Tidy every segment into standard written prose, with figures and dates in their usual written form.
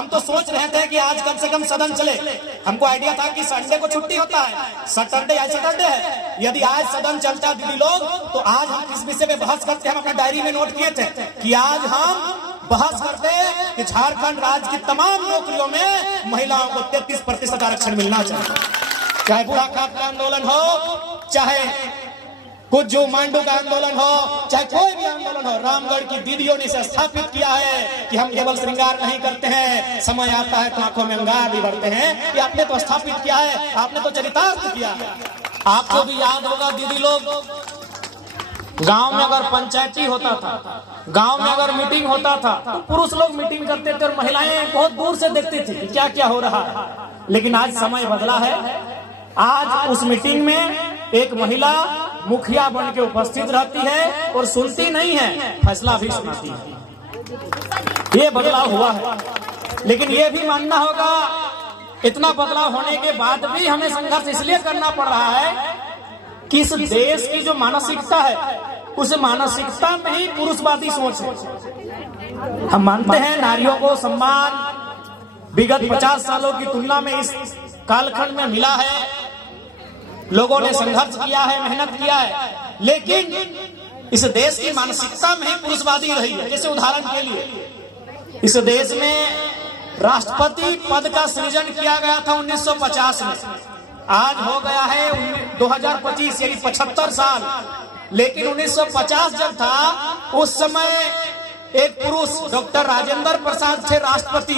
हम तो सोच रहे थे कि आज कम से कम सदन चले। हमको आइडिया था कि संडे को छुट्टी होता है, सैटरडे आज सैटरडे है। यदि आज सदन चलता दीदी लोग, तो आज हम किस विषय में बहस करते हैं। हम अपना डायरी में नोट किए थे कि आज हम बहस करते हैं कि झारखंड राज्य की तमाम नौकरियों में महिलाओं को 33% आरक्षण मिलना चाहिए। चाहे बुढ़ाखाप का आंदोलन हो, चाहे कुछ जो मांडू का आंदोलन हो, चाहे कोई भी आंदोलन हो, रामगढ़ की दीदियों ने इसे स्थापित किया है कि हम केवल श्रृंगार नहीं करते हैं, समय आता है तो आंखों में अंगार भी भरते हैं। ये आपने तो स्थापित किया है, आपने तो चरितार्थ किया है। आपको भी याद होगा दीदी लोग, गांव में अगर पंचायती होता था, गांव में अगर मीटिंग होता था, तो पुरुष लोग मीटिंग करते थे और महिलाएं बहुत दूर से देखती थी क्या क्या हो रहा है। लेकिन आज समय बदला है। आज उस मीटिंग में एक महिला मुखिया बन के उपस्थित रहती है और सुनती नहीं है, फैसला भी सुनाती है। ये बदलाव हुआ है। लेकिन ये भी मानना होगा, इतना बदलाव होने के बाद भी हमें संघर्ष इसलिए करना पड़ रहा है कि इस देश की जो मानसिकता है, उस मानसिकता में ही पुरुषवादी सोच है। हम मानते हैं नारियों को सम्मान विगत 50 सालों की तुलना में इस कालखंड में मिला है। लोगों ने संघर्ष किया है, मेहनत किया है, लेकिन इस देश की मानसिकता में ही पुरुषवादी रही है। जैसे उदाहरण के लिए, इस देश में राष्ट्रपति पद का सृजन किया गया था 1950 में। आज हो गया है 2025, यानी 75 साल। लेकिन 1950 जब था, उस समय एक पुरुष डॉक्टर राजेंद्र प्रसाद थे राष्ट्रपति।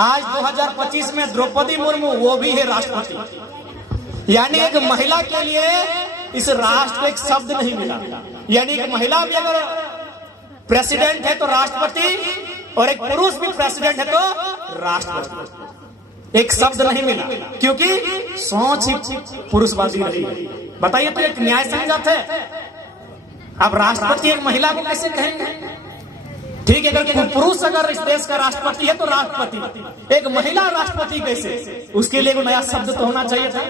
आज 2025 में द्रौपदी मुर्मू, वो भी है राष्ट्रपति। यानी एक महिला के लिए इस राष्ट्र को एक शब्द नहीं मिला। यानी एक महिला भी अगर प्रेसिडेंट है तो राष्ट्रपति, और एक पुरुष भी प्रेसिडेंट है तो राष्ट्रपति। एक शब्द नहीं मिला, क्योंकि सोच ही पुरुषवादी रही। बताइए, तो एक न्याय संगत है। अब राष्ट्रपति एक महिला को कैसे कहेंगे? ठीक है, अगर पुरुष अगर इस देश का राष्ट्रपति है तो राष्ट्रपति, एक महिला राष्ट्रपति कैसे? उसके लिए कोई नया शब्द तो होना चाहिए था।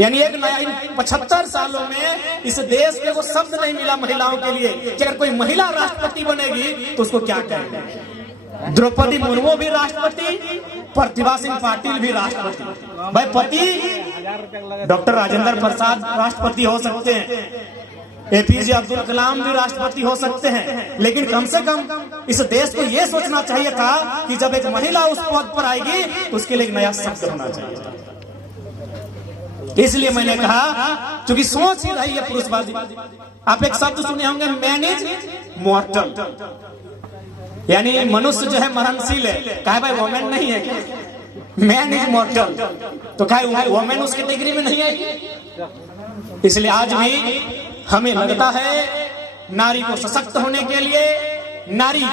यानी एक नया, 75 सालों में इस देश के वो शब्द नहीं मिला महिलाओं के लिए कि अगर कोई महिला राष्ट्रपति बनेगी तो उसको क्या कहेंगे। द्रौपदी मुर्मू भी राष्ट्रपति, प्रतिभा सिंह पाटिल भी राष्ट्रपति। भाई, पति डॉक्टर राजेंद्र प्रसाद राष्ट्रपति हो सकते हैं, एपीजे अब्दुल कलाम भी राष्ट्रपति हो सकते हैं, लेकिन कम से कम इस देश को यह सोचना चाहिए था कि जब एक महिला उस पद पर आएगी तो उसके लिए एक नया शब्द होना चाहिए था। इसलिए मैंने कहा, क्योंकि सोच ही रही है पुरुषवादी। आप एक शब्द सुने होंगे, मैन इज मॉर्टल, यानी मनुष्य जो है मरणशील है। कहा भाई वोमेन नहीं है क्या? मैन इज मॉर्टल, तो कहा वोमेन उसके डिग्री में नहीं आएगी। इसलिए आज भी हमें लगता है नारी को सशक्त होने के लिए, नारी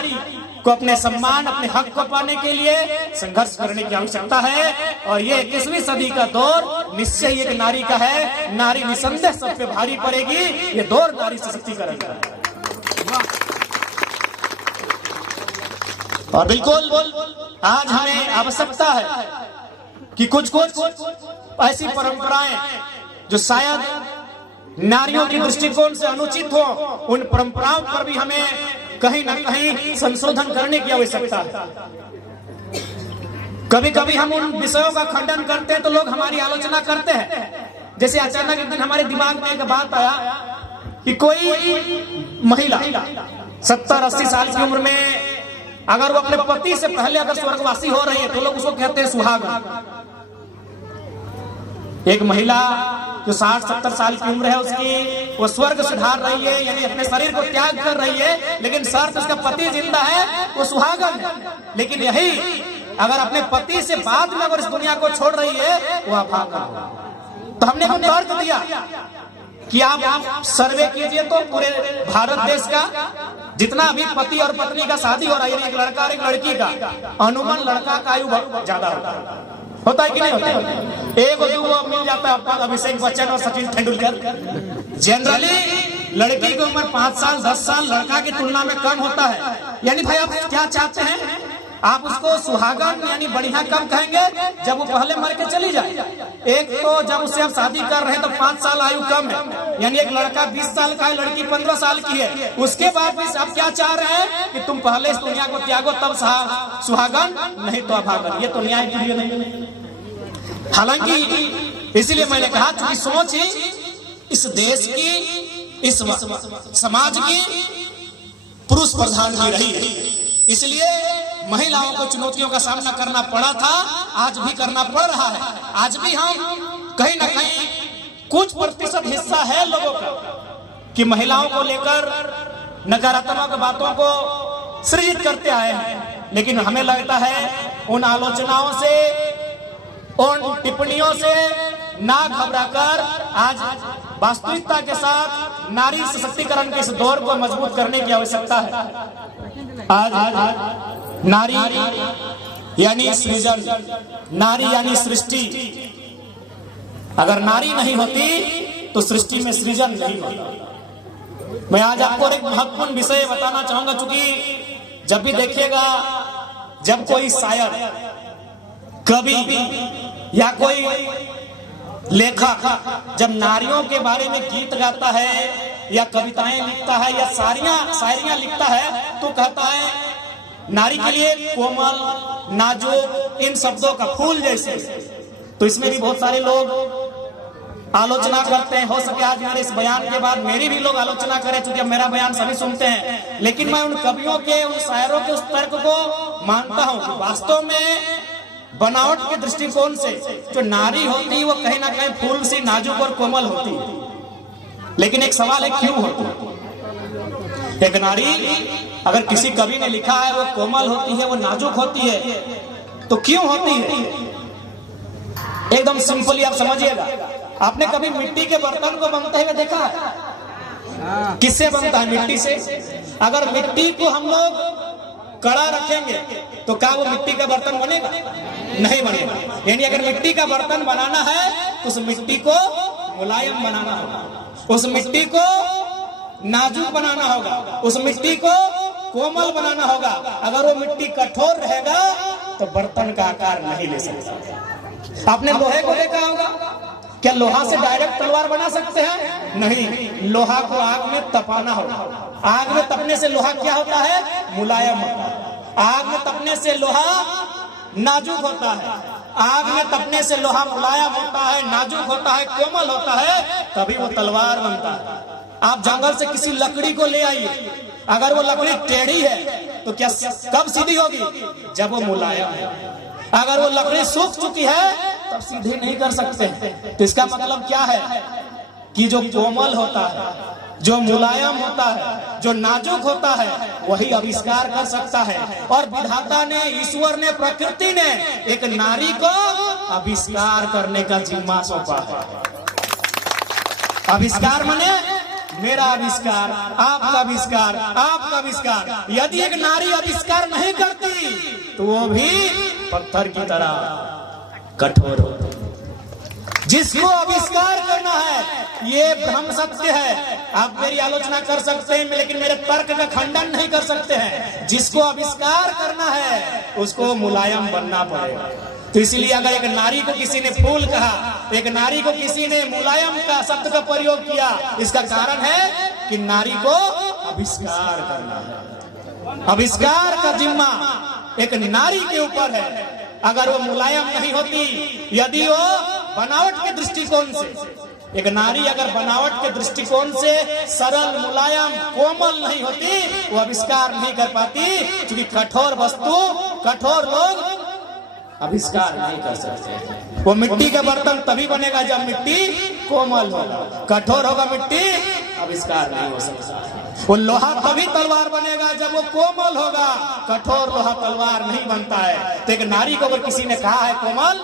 को अपने सम्मान, अपने हक को पाने के लिए संघर्ष करने की आवश्यकता है। और ये 21वीं सदी का दौर निश्चय एक नारी का है। नारी निसंदेह सब पे भारी पड़ेगी। ये दौर नारी सशक्तिकरण का है। और बिल्कुल आज हमें आवश्यकता है कि कुछ ऐसी परंपराएं जो शायद नारियों की दृष्टिकोण से अनुचित हो, उन परंपराओं पर भी हमें कहीं ना कहीं संशोधन करने की आवश्यकता है। कभी कभी हम उन विषयों का खंडन करते हैं तो लोग हमारी आलोचना करते हैं। जैसे अचानक एक दिन हमारे दिमाग में एक बात आया कि कोई महिला 70-80 साल की उम्र में अगर वो अपने पति से पहले अगर स्वर्गवासी हो रही है तो लोग उसको कहते हैं सुहागन। एक महिला जो 60-70 साल की उम्र है उसकी, वो स्वर्ग सुधार रही है, यानी अपने शरीर को त्याग कर रही है, लेकिन शर्त उसका पति जिंदा है, वो सुहागन है। लेकिन यही अगर अपने पति से बाद में अगर इस दुनिया को छोड़ रही है, वो अभागा। तो हमने उनको तर्क दिया कि आप सर्वे कीजिए तो पूरे भारत देश का जितना भी पति और पत्नी का शादी हो रहा है, एक लड़का और एक लड़की का, अनुमान लड़का का आयु बहुत ज्यादा होता है कि नहीं होता है? एक दो मिल जाता है आपका अभिषेक बच्चन और सचिन तेंदुलकर। जनरली लड़की की उम्र 5 साल 10 साल लड़का की तुलना में कम होता है। यानी भाई आप क्या चाहते हैं आप उसको सुहागन यानी बढ़िया कब कहेंगे? जब वो पहले मर के चली जाए। एक तो जब उससे आप शादी कर रहे हैं तो 5 साल आयु कम है, यानी एक लड़का 20 साल का है, लड़की 15 साल की है। उसके बाद भी आप क्या चाह रहे हैं कि तुम पहले इस दुनिया को त्यागो तब सुहागन, नहीं तो अभागन। ये तो न्याय के लिए नहीं। हालांकि इसीलिए मैंने कहा चूंकि सोच ही इस देश की, इस समाज की पुरुष प्रधान की रही है, इसलिए महिलाओं को चुनौतियों का सामना करना पड़ा था, आज भी करना पड़ रहा है। आज भी हम कहीं ना कहीं कुछ प्रतिशत हिस्सा है लोगों का कि महिलाओं को लेकर नकारात्मक बातों को सृजित करते आए हैं, लेकिन हमें लगता है उन आलोचनाओं से, उन टिप्पणियों से ना घबराकर आज वास्तविकता के साथ नारी सशक्तिकरण के इस दौर को मजबूत करने की आवश्यकता है। आज नारी यानी सृजन, नारी यानी सृष्टि। अगर नारी नहीं होती तो सृष्टि में सृजन नहीं होता। मैं आज आपको एक महत्वपूर्ण विषय बताना चाहूंगा, क्योंकि जब भी देखिएगा, जब कोई शायर, कवि या कोई लेखक जब नारियों के बारे में गीत गाता है या कविताएं लिखता है या शायरियां लिखता है, तो कहता है नारी के लिए कोमल, नाजुक, इन शब्दों का फूल जैसे। तो इसमें भी बहुत सारे लोग आलोचना करते हैं। हो सके आज मेरे इस बयान के बाद मेरी भी लोग आलोचना करें, क्योंकि मेरा बयान सभी सुनते हैं, लेकिन मैं उन कवियों के, उन शायरों के उस तर्क को मानता हूं कि वास्तव में बनावट के दृष्टिकोण से जो नारी होती है वो कहीं ना कहीं फूल सी नाजुक और कोमल होती है। लेकिन एक सवाल है, क्यों होती है? एक नारी, अगर किसी कवि ने लिखा है वो कोमल होती है, वो नाजुक होती है, तो क्यों होती है? एकदम सिंपली आप समझिएगा। आपने कभी मिट्टी के बर्तन को बनते हुए देखा है? किससे बनता है? मिट्टी से। अगर मिट्टी को हम लोग कड़ा रखेंगे तो क्या वो मिट्टी का बर्तन बनेगा? नहीं बनेगा। यानी अगर मिट्टी का बर्तन बनाना है तो उस मिट्टी को मुलायम बनाना होगा, उस मिट्टी को नाजुक बनाना होगा, उस मिट्टी को कोमल बनाना होगा। अगर वो मिट्टी कठोर रहेगा तो बर्तन का आकार नहीं ले सकता। आपने लोहे को देखा होगा, क्या लोहा से डायरेक्ट तलवार बना सकते हैं? नहीं, लोहा को आग में तपाना होगा। आग में तपने से लोहा क्या होता है? मुलायम होता है। आग में तपने से लोहा नाजुक होता है। आग में तपने से लोहा मुलायम होता है, नाजुक होता है, कोमल होता है, तभी वो तलवार बनता है। आप जंगल से किसी लकड़ी को ले आइए, अगर वो लकड़ी टेढ़ी है तो क्या कब सीधी होगी? जब वो मुलायम है। अगर वो लकड़ी सूख चुकी है तब सीधी नहीं कर सकते। तो इसका मतलब क्या है कि जो कोमल होता है, जो मुलायम होता है, जो नाजुक होता है, वही आविष्कार कर सकता है। और विधाता ने, ईश्वर ने, प्रकृति ने एक नारी को आविष्कार करने का जिम्मा सौंपा है। आविष्कार माने मेरा आविष्कार, आपका आविष्कार, आपका आविष्कार। यदि एक नारी आविष्कार नहीं करती तो वो भी पत्थर की तरह कठोर होती। जिसको आविष्कार करना है, ये ब्रह्म सत्य है। आप मेरी आलोचना कर सकते हैं, लेकिन मेरे तर्क का खंडन नहीं कर सकते हैं। जिसको आविष्कार करना है उसको मुलायम बनना पड़ेगा। तो इसलिए अगर एक नारी को किसी ने फूल कहा, एक नारी को किसी ने मुलायम का शब्द का प्रयोग किया, इसका कारण है कि नारी को आविष्कार करना है। आविष्कार का जिम्मा एक नारी के ऊपर है। अगर वो मुलायम नहीं होती, यदि वो बनावट के दृष्टिकोण से, एक नारी अगर बनावट के दृष्टिकोण से सरल, मुलायम, कोमल नहीं होती, वो आविष्कार नहीं कर पाती। क्योंकि कठोर वस्तु, कठोर लोग आविष्कार नहीं कर सकते। वो मिट्टी का बर्तन तभी बनेगा जब मिट्टी कोमल होगा। कठोर होगा मिट्टी, आविष्कार नहीं हो सकता। वो लोहा तभी तलवार बनेगा जब वो कोमल होगा। कठोर लोहा तलवार नहीं बनता है। तो एक नारी को अगर किसी ने कहा है कोमल,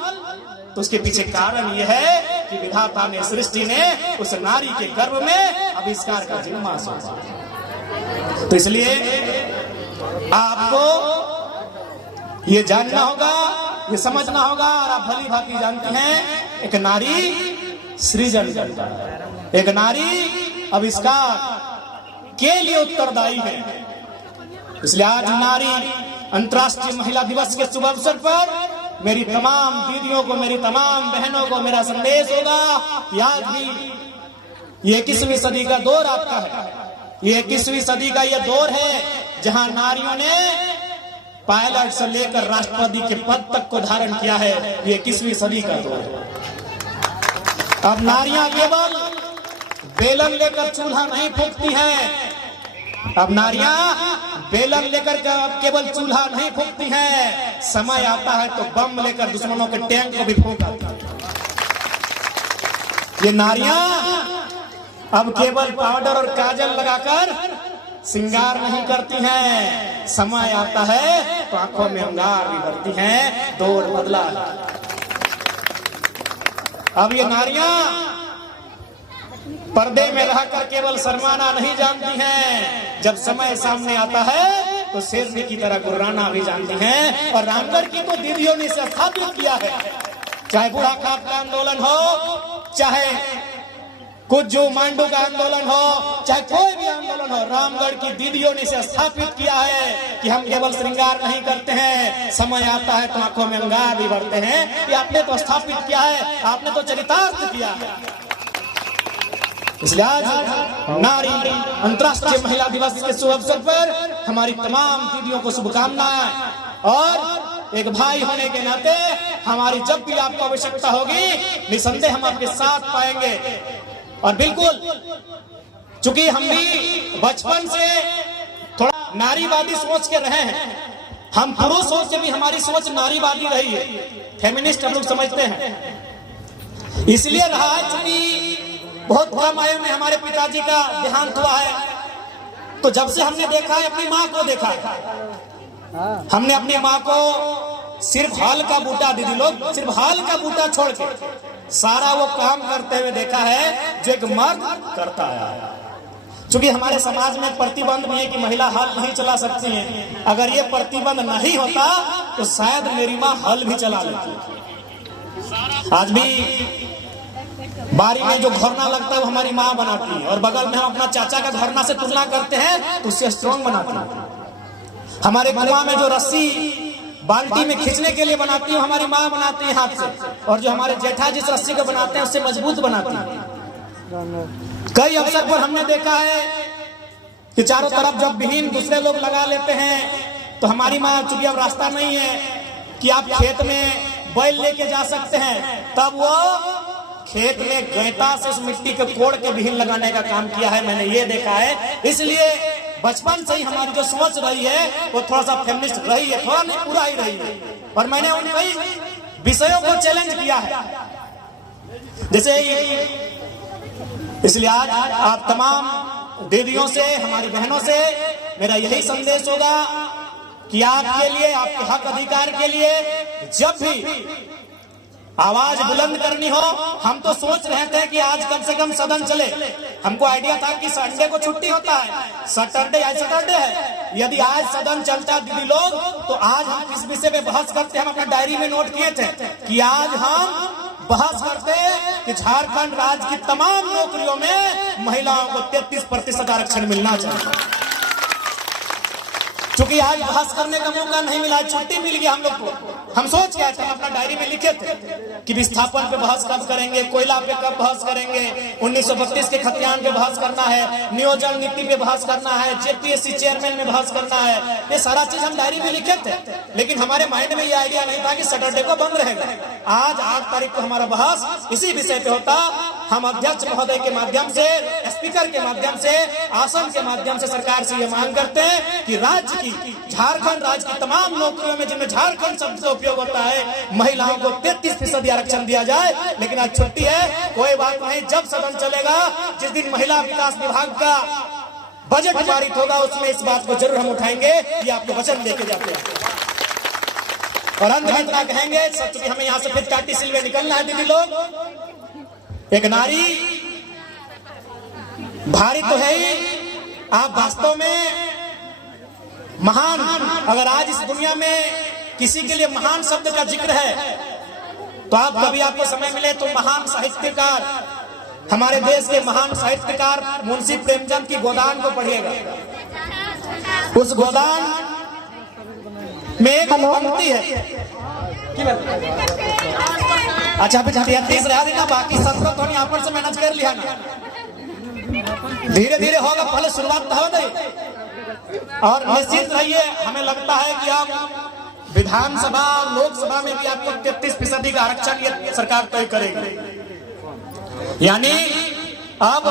तो उसके पीछे कारण यह है कि विधाता ने, सृष्टि ने उस नारी के गर्भ में आविष्कार का जिम्मा सौंपा। तो इसलिए आपको ये जानना होगा, ये समझना होगा। और आप भली भांति जानते हैं, एक नारी सृजन करता है, एक नारी आविष्कार के लिए उत्तरदायी है। इसलिए आज नारी अंतर्राष्ट्रीय महिला दिवस के शुभ अवसर पर मेरी तमाम दीदियों को, मेरी तमाम बहनों को मेरा संदेश होगा कि आज भी ये 21वीं सदी का दौर आपका है। ये 21वीं सदी का ये दौर है जहां नारियों ने पायलट से लेकर राष्ट्रपति के पद तक को धारण किया है। ये 21वीं सदी का दौर है। अब नारियां केवल बेलन लेकर चूल्हा नहीं फूंकती हैं। अब नारियां बेलन लेकर केवल चूल्हा नहीं फूंकती हैं, समय आता है तो बम लेकर दुश्मनों के टैंक को भी फूंकती हैं। ये नारियां अब केवल पाउडर और काजल लगाकर श्रृंगार नहीं करती हैं, समय आता है तो आंखों में अंगार भी भरती हैं। दौर बदला है। अब ये नारियां पर्दे में रहकर केवल शर्माना नहीं जानती हैं, जब समय सामने आता है तो शेरनी की तरह गुर्राना भी जानती हैं। और रामगढ़ की तो दीदियों ने इसे स्थापित किया है। चाहे बूढ़ा खाप का आंदोलन हो, चाहे कुज्जू मांडू का आंदोलन हो, चाहे कोई भी आंदोलन हो, रामगढ़ की दीदियों ने इसे स्थापित किया है कि हम केवल श्रृंगार नहीं करते हैं, समय आता है तो आंखों में अंगार भी भरते हैं। ये आपने तो स्थापित किया है, आपने तो चरितार्थ किया है। इसलिए आज नारी अंतर्राष्ट्रीय महिला दिवस के शुभ अवसर पर हमारी तमाम दीदियों को शुभकामनाएं। और एक भाई होने के नाते हमारी जब भी आपको आवश्यकता होगी निसंदेह हम आपके साथ पाएंगे। और बिल्कुल चूंकि हम भी बचपन से थोड़ा नारीवादी सोच के रहे हैं, हम पुरुषों से भी हमारी सोच नारीवादी रही है, फेमिनिस्ट हम लोग समझते हैं। इसलिए रहा चूंकि बहुत कम आयु में हमारे पिताजी का देहांत हुआ है, तो जब से हमने देखा है, अपनी माँ को देखा है, हमने अपनी माँ को सिर्फ हाल का बूटा, दीदी लोग सिर्फ हाल का बूटा छोड़ के सारा वो काम करते हुए देखा है जो एक मर्द करता है। क्योंकि हमारे समाज में प्रतिबंध भी है कि महिला हल नहीं चला सकती है। अगर ये प्रतिबंध नहीं होता तो शायद मेरी माँ हल भी चला लेती। आज भी बारी में जो घोरना लगता है वो हमारी माँ बनाती है, और बगल में हम अपना चाचा का घोरना से तुलना करते हैं तो उससे स्ट्रॉन्ग बनाती है। हमारे कुआं में जो रस्सी बाल्टी में खींचने के लिए बनाती है हमारी माँ बनाती है हाथ से, और जो हमारे जेठा जिस रस्सी को बनाते हैं उससे मजबूत बनाती है। कई अवसर पर हमने देखा है कि चारों तरफ जब विहीन दूसरे लोग लगा लेते हैं तो हमारी माँ, चूंकि अब रास्ता नहीं है कि आप खेत में बैल लेके जा सकते हैं, तब वो खेत में गैता से उस मिट्टी को कोड़ के विहीन लगाने का काम किया है, मैंने ये देखा है। इसलिए बचपन से ही हमारी जो सोच रही है वो थोड़ा सा फेमिनिस्ट रही है, थोड़ा नहीं पूरा ही रही है। और मैंने उन कई विषयों को चैलेंज किया है, जैसे इसलिए आज आप तमाम दीदियों से, हमारी बहनों से मेरा यही संदेश होगा कि आपके लिए, आपके हक अधिकार के लिए जब भी आवाज बुलंद करनी हो, हम तो सोच रहे थे कि आज कम से कम सदन चले। हमको आइडिया था कि संडे को छुट्टी होता है, सैटरडे आज सैटरडे है। यदि आज सदन चलता दीदी लोग तो आज हम किस विषय पे बहस करते, हम अपना डायरी में नोट किए थे कि आज हम बहस करते कि झारखंड राज्य की तमाम नौकरियों में महिलाओं को 33% आरक्षण मिलना चाहिए। क्योंकि आज बहस करने का मौका नहीं मिला, छुट्टी मिल गया हम लोग को। हम सोच गए थे, अपना डायरी में लिखे थे कि विस्थापन पे बहस कब करेंगे, कोयला पे कब बहस करेंगे, 1932 के खतियान पे बहस करना है, नियोजन नीति पे बहस करना है, जेपीएससी चेयरमैन में बहस करना है। ये सारा चीज हम डायरी में लिखे थे, लेकिन हमारे माइंड में ये आइडिया नहीं था कि सैटरडे को बंद रहेगा। आज 8 तारीख को हमारा बहस इसी विषय पे होता। हम अध्यक्ष महोदय के माध्यम से, स्पीकर के माध्यम से, आसन के माध्यम से सरकार से ये मांग करते हैं कि राज्य की, झारखंड राज्य की तमाम नौकरियों में जिनमें झारखंड शब्द का उपयोग होता है, महिलाओं को 33% आरक्षण दिया जाए। लेकिन आज छुट्टी है, कोई बात नहीं, जब सदन चलेगा, जिस दिन महिला विकास विभाग का बजट पारित होगा उसमें इस बात को जरूर हम उठाएंगे, ये आपको वचन देके जाते हैं। और अंत में इतना कहेंगे, चूंकि हमें यहाँ से फिर काटी सिलवे निकलना है दीदी लोग, एक नारी भारी तो है ही, आप वास्तव में महान, अगर आज इस दुनिया में किसी के लिए महान शब्द का जिक्र है तो आप कभी आपको समय मिले तो महान साहित्यकार, हमारे देश के महान साहित्यकार मुंशी प्रेमचंद की गोदान को पढ़िएगा। उस गोदान में एक पंक्ति है। अच्छा पे 36 रहा देना, बाकी 17 तो यहाँ पर से मैनेज कर लिया ना, धीरे धीरे होगा, पहले शुरुआत तो हो गई। और निश्चित रहिए, हमें लगता है कि आप विधानसभा और लोकसभा में भी आपको 33% का आरक्षण ये सरकार तय करेगी। यानी अब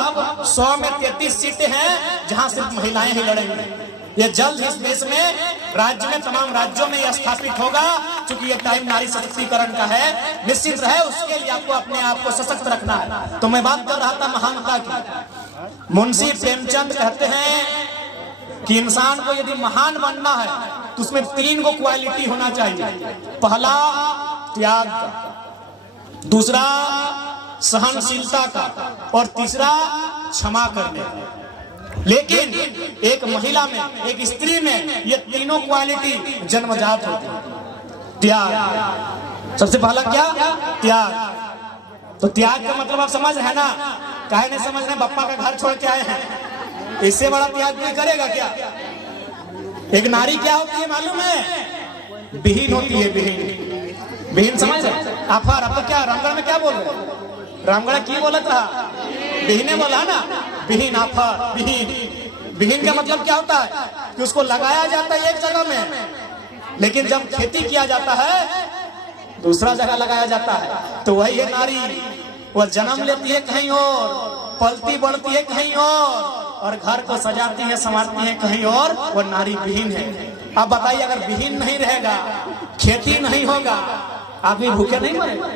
100 में 33 सीटें हैं जहां सिर्फ महिलाएं ही लड़ेंगी। ये जल्द इस देश में राज्य में तमाम राज्यों में यह स्थापित होगा, क्योंकि ये टाइम नारी सशक्तिकरण का है। निश्चित रहे, उसके लिए आपको अपने आप को सशक्त रखना है। तो मैं बात कर रहा था महानता की। मुंशी प्रेमचंद कहते हैं कि इंसान को यदि महान बनना है तो उसमें 3 गो क्वालिटी होना चाहिए। पहला त्याग का, दूसरा सहनशीलता का, और तीसरा क्षमा करने का। लेकिन एक महिला में, एक स्त्री में ये तीनों क्वालिटी जन्मजात होती है। त्याग सबसे पहला, क्या? त्याग। तो त्याग का मतलब आप समझ रहे हैं ना? काहे नहीं समझ रहे? बप्पा का घर छोड़ के आए हैं, इससे बड़ा त्याग कोई करेगा क्या? एक नारी क्या होती है मालूम है? विहीन होती है, विहीन। विहीन समझ रहे? आफर, अब क्या रामगढ़ में क्या बोल रहे? रामगढ़ की बोला था? विहीने बोला ना, विहीन, आफर, विहीन। विहीन का मतलब क्या होता है? कि उसको लगाया जाता है एक जगह में, लेकिन जब खेती किया जाता है दूसरा जगह लगाया जाता है। तो वही है नारी, वह जन्म लेती है कहीं और, पलती बढ़ती है कहीं और घर को सजाती है, संवारती है कहीं और। वो नारी विहीन है। अब बताइए, अगर विहीन नहीं रहेगा, खेती नहीं होगा, आदमी भूखे नहीं मरेगा।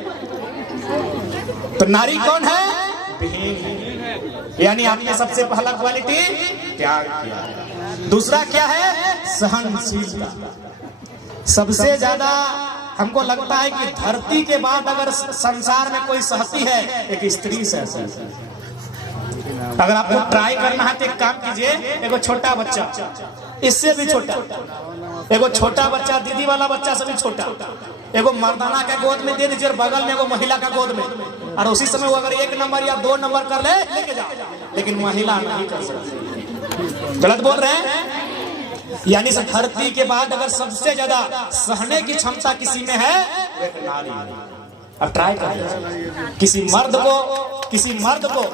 तो नारी कौन है? विहीन है। यानी आपने सबसे पहला क्वालिटी त्याग किया। दूसरा क्या है? सहनशीलता। सबसे ज्यादा हमको लगता है कि धरती के बाद अगर संसार में कोई सहती है, एक स्त्री सहती है। अगर आपको ट्राई करना है तो एक काम कीजिए, एगो छोटा बच्चा, इससे भी छोटा, एगो छोटा बच्चा, दीदी वाला बच्चा से भी छोटा, एगो मर्दाना के गोद में दे दीजिए, बगल में एगो महिला का गोद में, और उसी समय वो अगर 1 नंबर या 2 नंबर कर ले, लेके जाओ। लेकिन महिला नहीं कर सकती। गलत बोल रहे हैं? यानी धरती के बाद अगर सबसे ज्यादा सहने की क्षमता किसी में है, एक नारी। अब ट्राई करिए, किसी मर्द को,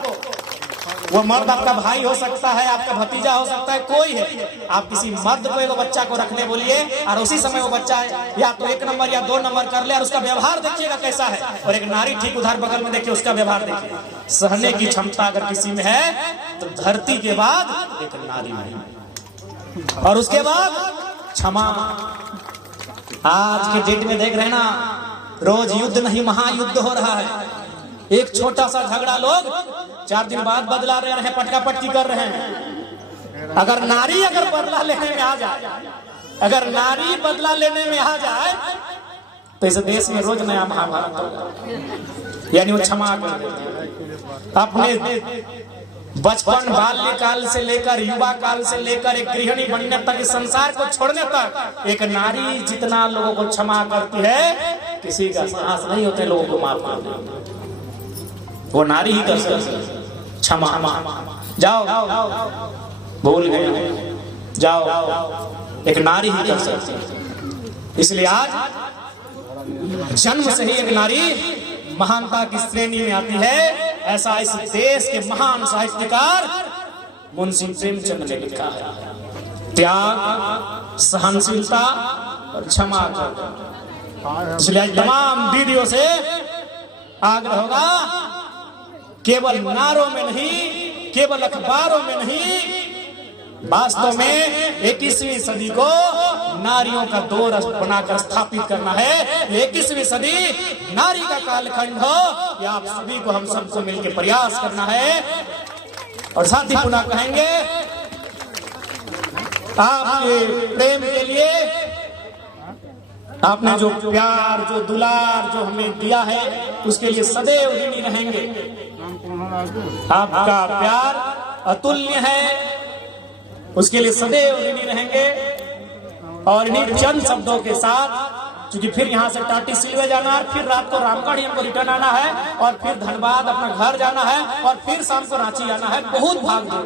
वो मर्द आपका भाई हो सकता है, आपका भतीजा हो सकता है, कोई है, आप किसी मर्द को, एगो बच्चा को रखने बोलिए, और उसी समय वो बच्चा या तो 1 नंबर या 2 नंबर कर ले, और उसका व्यवहार देखिएगा कैसा है। और एक नारी ठीक उधर बगल में देखिए, उसका व्यवहार देखिए। सहने की क्षमता अगर किसी में है तो धरती के बाद एक नारी में, और उसके बाद क्षमा। आज के डेट में देख रहे हैं ना, रोज युद्ध नहीं महायुद्ध हो रहा है। एक छोटा सा झगड़ा लोग 4 दिन बाद बदला रहे हैं, पटका पटकी कर रहे हैं। अगर नारी बदला लेने में आ जाए, अगर नारी बदला लेने में आ जाए, तो इस देश में रोज नया महाभारत होगा। यानी वो क्षमा कर देते हैं। अपने बचपन, बाल्यकाल से लेकर युवा काल से लेकर एक गृहिणी बनने तक, इस संसार को छोड़ने तक, एक नारी जितना लोगों को क्षमा करती है, किसी का साहस नहीं होते लोगों को माफ कर देती। वो नारी ही कर सकती है क्षमा। जाओ, भूल गए, जाओ, एक नारी ही कर सकती है। इसलिए आज जन्म से ही एक नारी महानता की श्रेणी में आती है। ऐसा इस देश के महान साहित्यकार मुंशी प्रेमचंद ने लिखा है। त्याग, सहनशीलता और क्षमा करना। इसलिए तमाम दीदियों से आग्रह होगा, केवल नारों में नहीं, केवल अखबारों में नहीं, वास्तव में 21वीं सदी को नारियों का दौर बनाकर स्थापित करना है। 21वीं सदी नारी का कालखंड हो, या आप सभी को, हम सबको मिलकर प्रयास करना है। और साथ ही पुनः कहेंगे, आपके प्रेम के लिए, आपने जो प्यार, जो दुलार जो हमें दिया है, उसके लिए सदैव ऋणी रहेंगे। आपका प्यार अतुल्य है, उसके लिए सदैव ऋणी रहेंगे। और इन्हीं चंद शब्दों के साथ, क्योंकि फिर यहाँ से टाटी सिलवे जाना है, फिर रात को रामगढ़ हमको रिटर्न आना है, और फिर धनबाद अपना घर जाना है, और फिर शाम को रांची जाना है। बहुत भाग दौड़।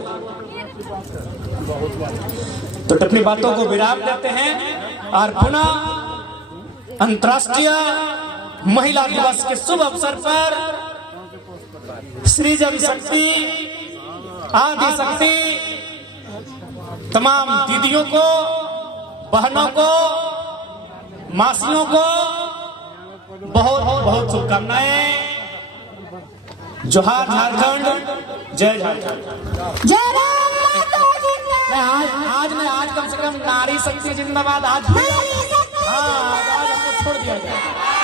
तो अपनी बातों को विराम देते हैं। और पुनः अंतर्राष्ट्रीय महिला दिवस के शुभ अवसर पर श्री जब शक्ति आदि शक्ति तमाम दीदियों को, बहनों को, मासियों को बहुत बहुत शुभकामनाएं। जोहार झारखंड, जय झारखंड, जय राम माता जिंदाबाद। आज कम से कम नारी शक्ति जिंदाबाद। आज नारी शक्ति हाँ, आज हमको छोड़ दिया गया।